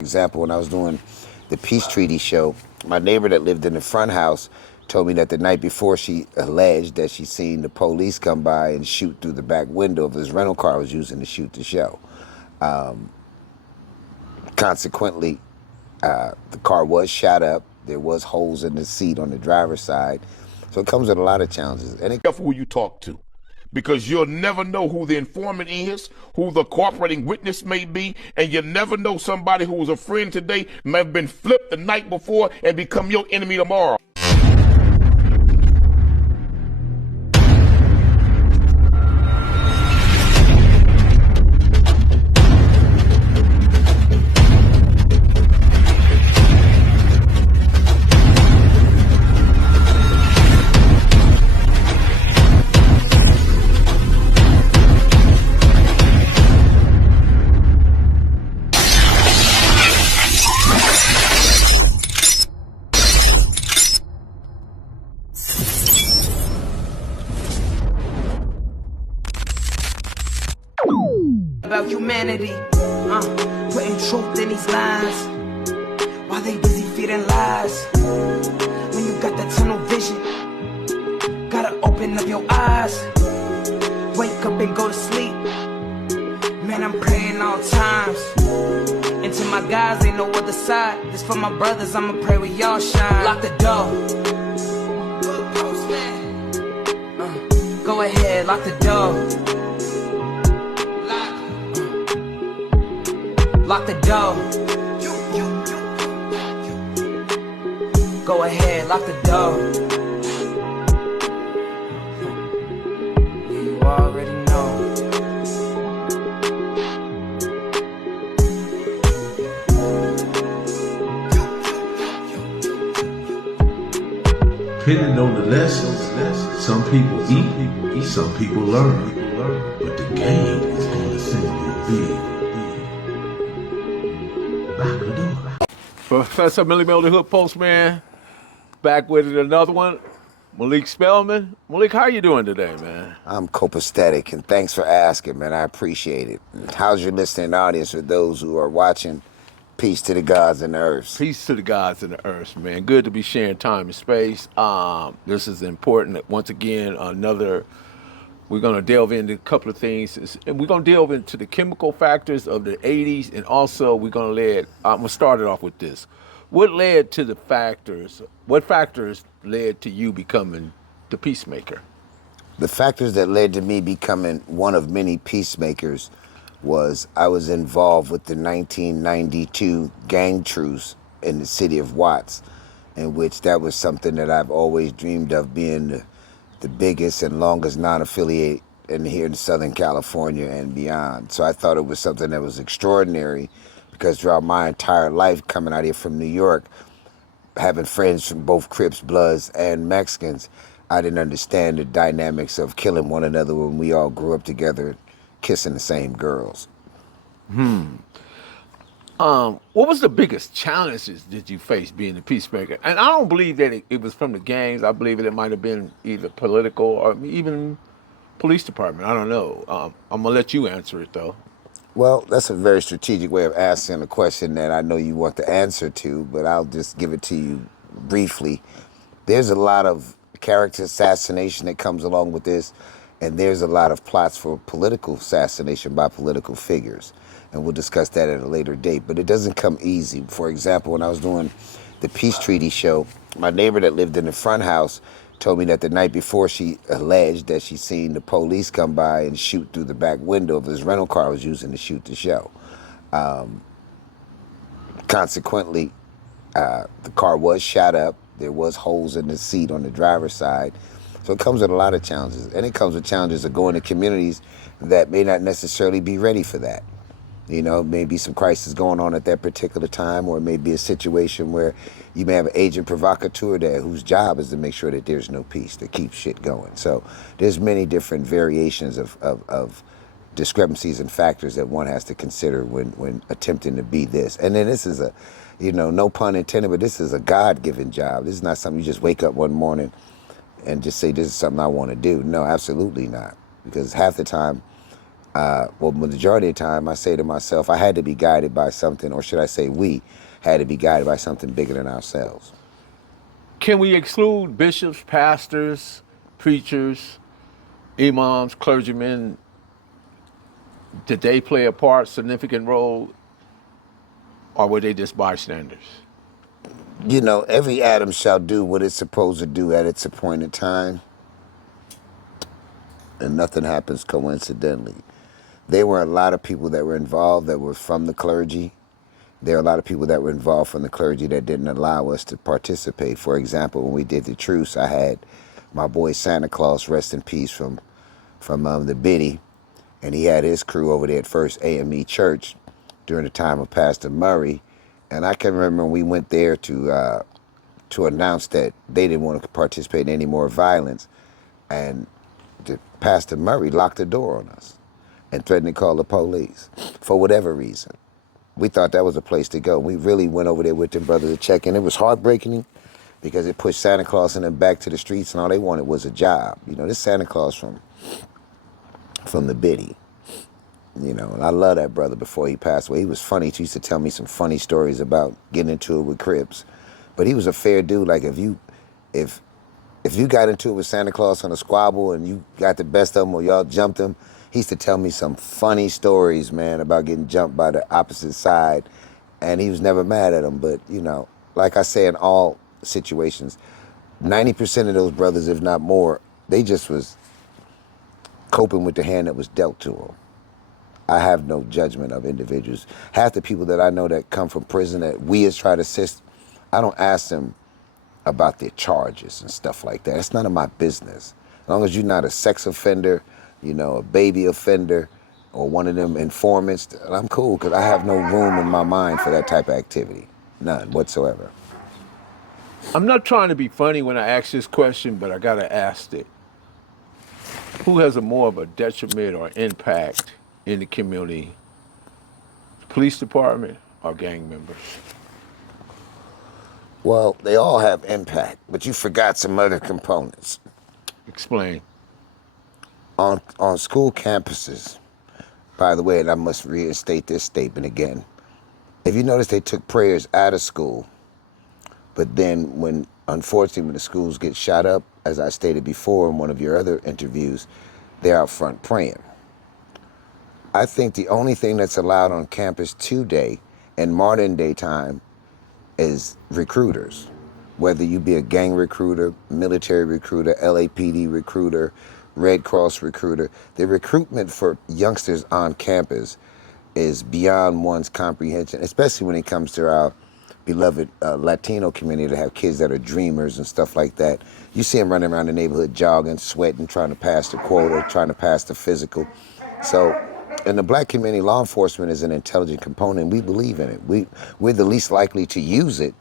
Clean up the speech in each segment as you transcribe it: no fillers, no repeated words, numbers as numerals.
Example, when I was doing the peace treaty show, my neighbor that lived in the front house told me that the night before she alleged that she seen the police come by and shoot through the back window of his rental car I was using to shoot the show. Consequently, the car was shot up. There was holes in the seat on the driver's side. So it comes with a lot of challenges. And Careful who you talk to, because you'll never know who the informant is, who the cooperating witness may be, and you'll never know somebody who was a friend today may have been flipped the night before and become your enemy tomorrow. About humanity, putting truth in these lines while they busy feeding lies. When you got that tunnel vision, gotta open up your eyes. Wake up and go to sleep. Man, I'm praying all times. And to my guys, ain't no other side. This for my brothers, I'ma pray with y'all shine. Lock the door. Dahoodpostman. Go ahead, lock the door. Lock the door. Go ahead, lock the door. Yeah, you already know. Depending on the lessons, some people eat, some people learn. But the game is going to send you big. Professor Millie Mel, the Dahoodpostman, back with another one. Malik Spellman. Malik, how you doing today, man? I'm copacetic, and thanks for asking, man. I appreciate it. How's your listening audience for those who are watching? Peace to the gods and the earth. Peace to the gods and the earth, man. Good to be sharing time and space. This is important. Once again, we're going to delve into a couple of things. And we're going to delve into the chemical factors of the 80s. And also, I'm going to start it off with this. What factors led to you becoming the peacemaker? The factors that led to me becoming one of many peacemakers was I was involved with the 1992 gang truce in the city of Watts, in which that was something that I've always dreamed of, being the biggest and longest non-affiliate here in Southern California and beyond. So I thought it was something that was extraordinary, because throughout my entire life coming out here from New York, having friends from both Crips, Bloods, and Mexicans, I didn't understand the dynamics of killing one another when we all grew up together, kissing the same girls. What was the biggest challenges that you faced being a peacemaker? And I don't believe that it was from the gangs. I believe it might have been either political or even police department. I don't know. I'm going to let you answer it, though. Well, that's a very strategic way of asking a question that I know you want the answer to, but I'll just give it to you briefly. There's a lot of character assassination that comes along with this, and there's a lot of plots for political assassination by political figures. And we'll discuss that at a later date, but it doesn't come easy. For example, when I was doing the peace treaty show, my neighbor that lived in the front house told me that the night before she alleged that she seen the police come by and shoot through the back window of his rental car I was using to shoot the show. Consequently, the car was shot up. There was holes in the seat on the driver's side. So it comes with a lot of challenges. And it comes with challenges of going to communities that may not necessarily be ready for that. You know, maybe some crisis going on at that particular time, or it may be a situation where you may have an agent provocateur there whose job is to make sure that there's no peace, to keep shit going. So there's many different variations of discrepancies and factors that one has to consider when attempting to be this. And then this is a, you know, no pun intended, but this is a God-given job. This is not something you just wake up one morning and just say, this is something I want to do. No, absolutely not. Because half the time, Well, majority of the time, I say to myself, I had to be guided by something, or should I say, we had to be guided by something bigger than ourselves. Can we exclude bishops, pastors, preachers, imams, clergymen? Did they play a part, significant role, or were they just bystanders? You know, every atom shall do what it's supposed to do at its appointed time, and nothing happens coincidentally. There were a lot of people that were involved that were from the clergy. There are a lot of people that were involved from the clergy that didn't allow us to participate. For example, when we did the truce, I had my boy Santa Claus, rest in peace, from the Biddy, and he had his crew over there at First AME Church during the time of Pastor Murray. And I can remember when we went there to announce that they didn't want to participate in any more violence, and Pastor Murray locked the door on us and threatened to call the police for whatever reason. We thought that was a place to go. We really went over there with them brothers to check in. It was heartbreaking because it pushed Santa Claus and them back to the streets, and all they wanted was a job. You know, this Santa Claus from the Biddy. You know, and I love that brother before he passed away. He was funny. He used to tell me some funny stories about getting into it with Crips. But he was a fair dude. Like if you got into it with Santa Claus on a squabble and you got the best of him or y'all jumped him, he used to tell me some funny stories, man, about getting jumped by the opposite side. And he was never mad at him. But, you know, like I say in all situations, 90% of those brothers, if not more, they just was coping with the hand that was dealt to them. I have no judgment of individuals. Half the people that I know that come from prison that we as try to assist, I don't ask them about their charges and stuff like that. It's none of my business. As long as you're not a sex offender, you know, a baby offender, or one of them informants, I'm cool, because I have no room in my mind for that type of activity. None whatsoever. I'm not trying to be funny when I ask this question, but I gotta ask it. Who has a more of a detriment or impact in the community? Police department or gang members? Well, they all have impact, but you forgot some other components. Explain. On school campuses, by the way, and I must reinstate this statement again, if you notice they took prayers out of school, but then when, unfortunately, when the schools get shot up, as I stated before in one of your other interviews, they're out front praying. I think the only thing that's allowed on campus today in modern day time is recruiters. Whether you be a gang recruiter, military recruiter, LAPD recruiter, Red Cross recruiter, the recruitment for youngsters on campus is beyond one's comprehension, especially when it comes to our beloved Latino community that have kids that are dreamers and stuff like that. You see them running around the neighborhood jogging, sweating, trying to pass the quota, trying to pass the physical. So in the black community, law enforcement is an intelligent component. We believe in it. We're the least likely to use it,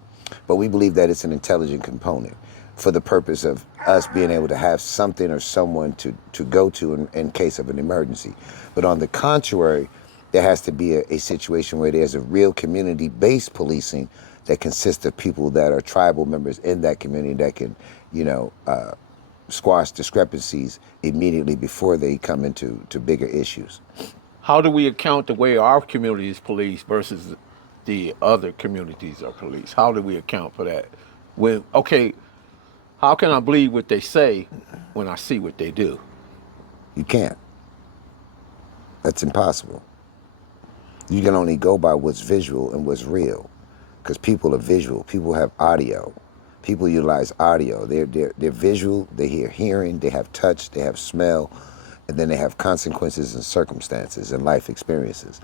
but we believe that it's an intelligent component for the purpose of us being able to have something or someone to go to in case of an emergency. But on the contrary, there has to be a situation where there's a real community-based policing that consists of people that are tribal members in that community that can, you know, squash discrepancies immediately before they come into bigger issues. How do we account the way our community is policed versus the other communities are policed? How do we account for that? How can I believe what they say when I see what they do? You can't. That's impossible. You can only go by what's visual and what's real, because people are visual. People have audio. People utilize audio. They're visual. They hear hearing. They have touch. They have smell, and then they have consequences and circumstances and life experiences.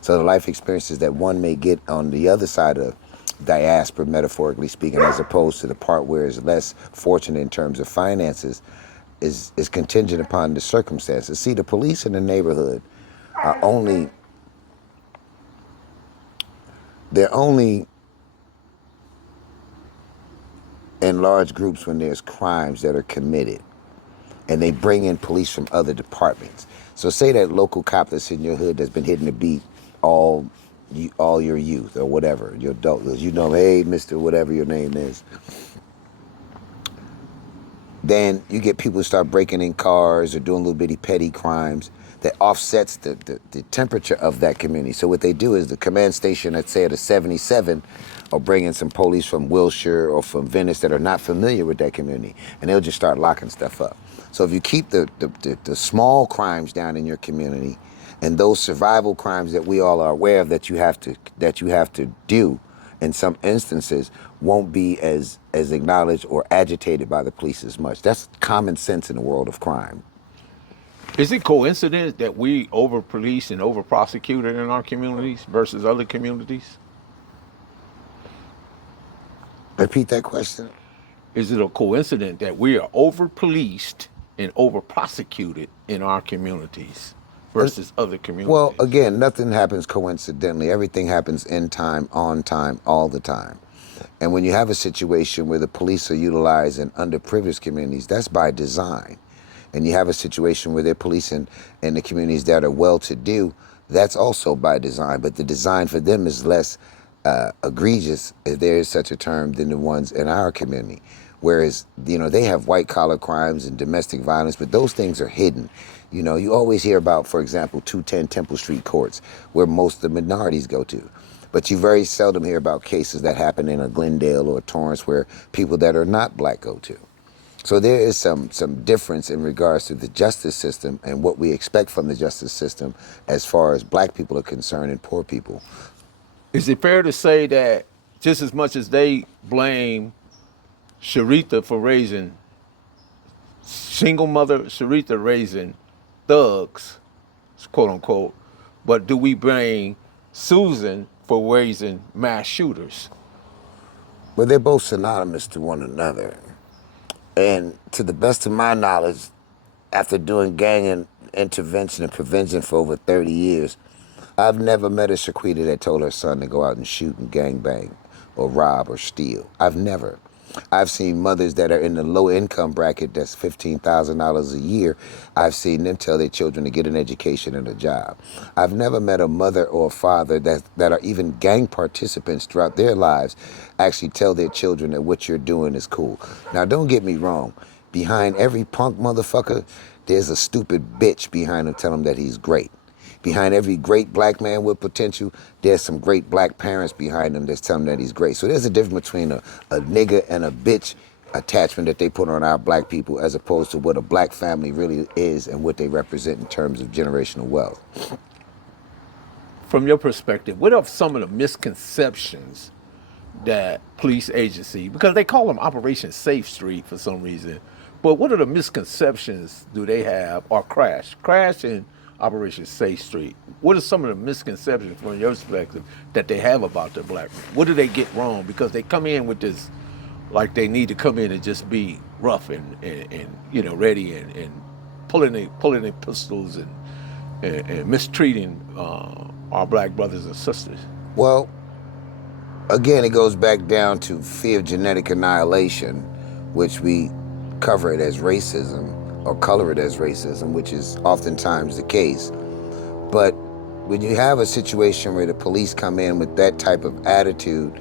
So the life experiences that one may get on the other side of diaspora, metaphorically speaking, as opposed to the part where it's less fortunate in terms of finances, is contingent upon the circumstances. See, the police in the neighborhood are they're only in large groups when there's crimes that are committed, and they bring in police from other departments. So say that local cop that's in your hood that's been hitting the beat all your youth or whatever, your adulthood. You know, hey, Mr. whatever your name is. Then you get people who start breaking in cars or doing little bitty petty crimes. that offsets the temperature of that community. So what they do is the command station, let's say at a 77, or bring in some police from Wilshire or from Venice that are not familiar with that community, and they'll just start locking stuff up. So if you keep the small crimes down in your community, and those survival crimes that we all are aware of that you have to do in some instances won't be as acknowledged or agitated by the police as much. That's common sense in the world of crime. Is it coincidence that we over police and over prosecuted in our communities versus other communities? Repeat that question. Is it a coincidence that we are over policed and over prosecuted in our communities versus other Well, communities? again, nothing happens coincidentally. Everything happens in time, on time, all the time. And when you have a situation where the police are utilized in underprivileged communities, that's by design. And you have a situation where they're policing in the communities that are well-to-do, that's also by design. But the design for them is less egregious, if there is such a term, than the ones in our community. Whereas, they have white-collar crimes and domestic violence, but those things are hidden. You always hear about, for example, 210 Temple Street courts, where most of the minorities go to. But you very seldom hear about cases that happen in a Glendale or a Torrance where people that are not black go to. So there is some difference in regards to the justice system and what we expect from the justice system as far as black people are concerned and poor people. Is it fair to say that just as much as they blame Sharita for raising single mother Sharita raising thugs, quote unquote, but do we blame Susan for raising mass shooters? But they're both synonymous to one another. And to the best of my knowledge, after doing gang intervention and prevention for over 30 years, I've never met a Shaquita that told her son to go out and shoot and gang bang or rob or steal. I've never. I've seen mothers that are in the low income bracket that's $15,000 a year. I've seen them tell their children to get an education and a job. I've never met a mother or a father that are even gang participants throughout their lives actually tell their children that what you're doing is cool. Now, don't get me wrong. Behind every punk motherfucker, there's a stupid bitch behind him telling him that he's great. Behind every great black man with potential, there's some great black parents behind him that's telling him that he's great. So there's a difference between a nigga and a bitch attachment that they put on our black people as opposed to what a black family really is and what they represent in terms of generational wealth. From your perspective, what are some of the misconceptions that police agency, because they call them Operation Safe Street for some reason, but what are the misconceptions do they have, or Crash and Operation Safe Street? What are some of the misconceptions from your perspective that they have about the black man? What do they get wrong? Because they come in with this, like they need to come in and just be rough and ready and pulling their pistols and mistreating our black brothers and sisters. Well, again, it goes back down to fear of genetic annihilation, which we cover it as racism or color it as racism, which is oftentimes the case. But when you have a situation where the police come in with that type of attitude,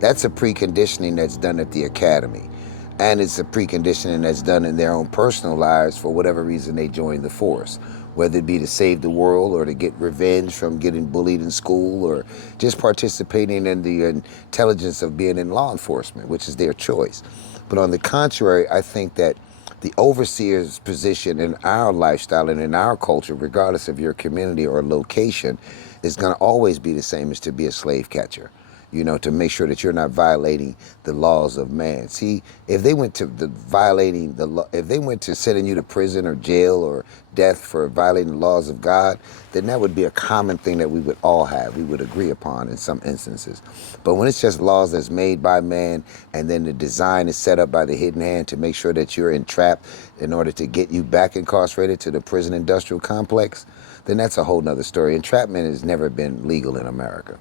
that's a preconditioning that's done at the academy. And it's a preconditioning that's done in their own personal lives for whatever reason they join the force, whether it be to save the world or to get revenge from getting bullied in school or just participating in the intelligence of being in law enforcement, which is their choice. But on the contrary, I think that the overseer's position in our lifestyle and in our culture, regardless of your community or location, is going to always be the same as to be a slave catcher. To make sure that you're not violating the laws of man. See, if they went to violating the law, if they went to sending you to prison or jail or death for violating the laws of God, then that would be a common thing that we would all have, we would agree upon in some instances. But when it's just laws that's made by man and then the design is set up by the hidden hand to make sure that you're entrapped in order to get you back incarcerated to the prison industrial complex, then that's a whole nother story. Entrapment has never been legal in America,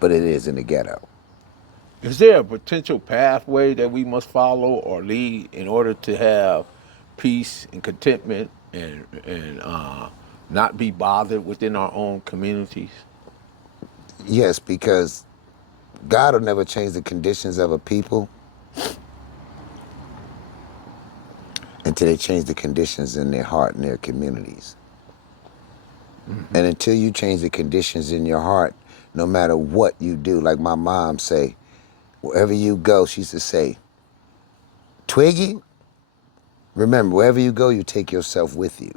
but it is in the ghetto. Is there a potential pathway that we must follow or lead in order to have peace and contentment and not be bothered within our own communities? Yes, because God will never change the conditions of a people until they change the conditions in their heart and their communities. And until you change the conditions in your heart, no matter what you do, like my mom say, wherever you go, she used to say, Twiggy, remember, wherever you go, you take yourself with you.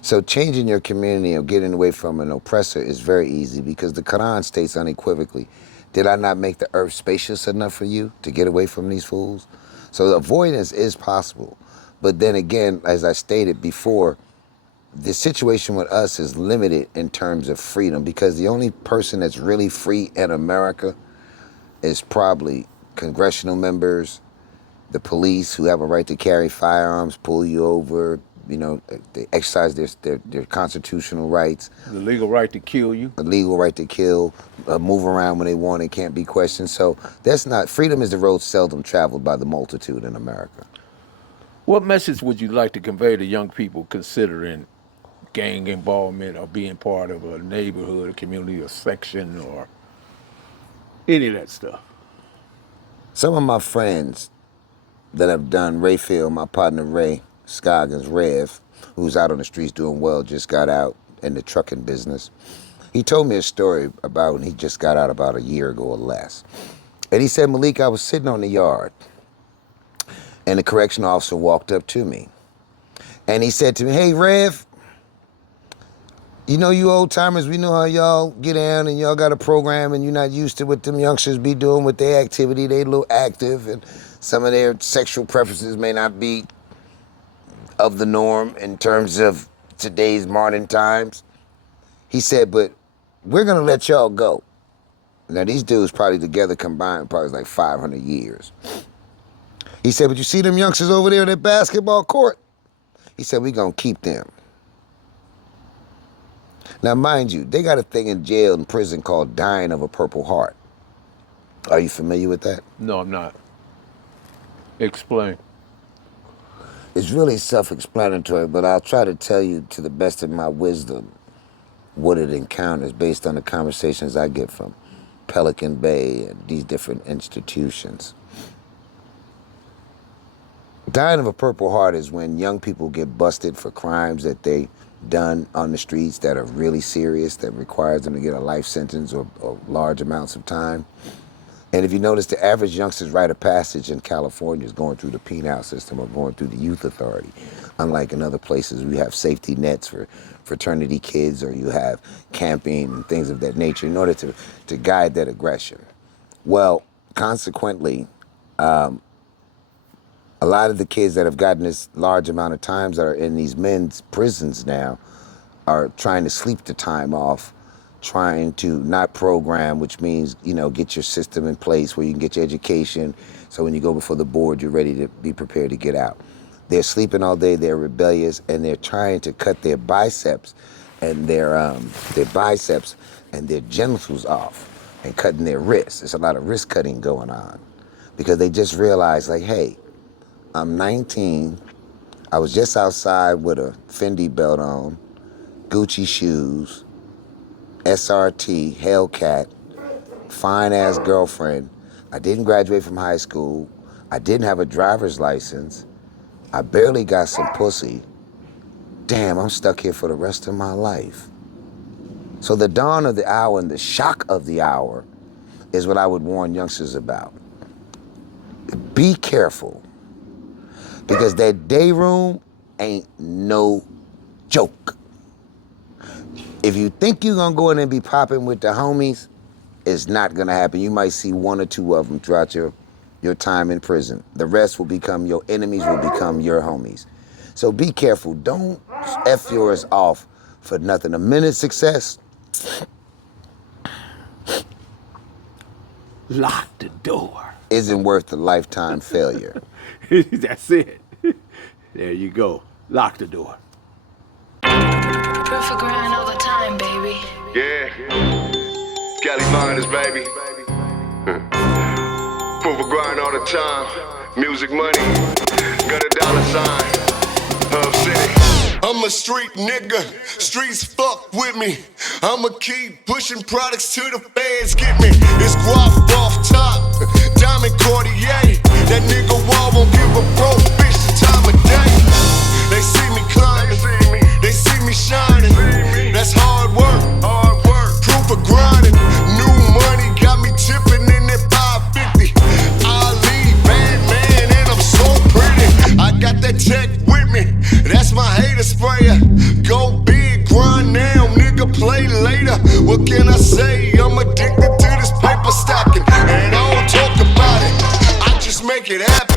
So changing your community or getting away from an oppressor is very easy because the Quran states unequivocally, did I not make the earth spacious enough for you to get away from these fools? So the avoidance is possible. But then again, as I stated before, the situation with us is limited in terms of freedom because the only person that's really free in America is probably congressional members, the police who have a right to carry firearms, pull you over, you know, they exercise their constitutional rights. The legal right to kill you. A legal right to kill, move around when they want, it can't be questioned. So that's not, freedom is the road seldom traveled by the multitude in America. What message would you like to convey to young people considering gang involvement or being part of a neighborhood, a community, a section, or any of that stuff? Some of my friends that have done, Rayfield, my partner Ray Scoggins, Rev, who's out on the streets doing well, just got out in the trucking business. He told me a story about when he just got out about a year ago or less. And he said, Malik, I was sitting on the yard and the correctional officer walked up to me. And he said to me, hey, Rev, you know you old timers, we know how y'all get down and y'all got a program and you're not used to what them youngsters be doing with their activity. They a little active and some of their sexual preferences may not be of the norm in terms of today's modern times. He said, but we're gonna let y'all go. Now these dudes probably together combined probably like 500 years. He said, but you see them youngsters over there at that basketball court? He said, we gonna keep them. Now mind you, they got a thing in jail and prison called dying of a Purple Heart. Are you familiar with that? No, I'm not. Explain. It's really self-explanatory, but I'll try to tell you to the best of my wisdom what it encounters based on the conversations I get from Pelican Bay and these different institutions. Dying of a Purple Heart is when young people get busted for crimes that they done on the streets that are really serious, that requires them to get a life sentence or large amounts of time. And if you notice, the average youngster's rite of passage in California is going through the penal system or going through the youth authority. Unlike in other places, we have safety nets for fraternity kids, or you have camping and things of that nature in order to guide that aggression. Well, consequently, a lot of the kids that have gotten this large amount of times that are in these men's prisons now are trying to sleep the time off, trying to not program, which means, you know, get your system in place where you can get your education. So when you go before the board, you're ready to be prepared to get out. They're sleeping all day, they're rebellious, and they're trying to cut their biceps and their genitals off and cutting their wrists. There's a lot of wrist cutting going on because they just realized, like, hey, I'm 19, I was just outside with a Fendi belt on, Gucci shoes, SRT, Hellcat, fine-ass girlfriend. I didn't graduate from high school. I didn't have a driver's license. I barely got some pussy. Damn, I'm stuck here for the rest of my life. So the dawn of the hour and the shock of the hour is what I would warn youngsters about. Be careful, because that day room ain't no joke. If you think you're gonna go in and be popping with the homies, it's not gonna happen. You might see one or two of them throughout your time in prison. The rest will become your enemies, will become your homies. So be careful. Don't F yours off for nothing. A minute's success. Lock the door. Isn't worth a lifetime failure. That's it. There you go. Lock the door. Proof of grind all the time, baby. Yeah. Cali Miners, baby. Proof of grind all the time. Music money. Got a dollar sign. Hub City. I'm a street nigga. Streets fuck with me. I'ma keep pushing products till the feds get me. It's guap off top. Diamond Cartier. That nigga wall won't give a broke bitch the time of day. They see me climbing. They see me shining. What can I say? I'm addicted to this paper stacking, and I don't talk about it, I just make it happen.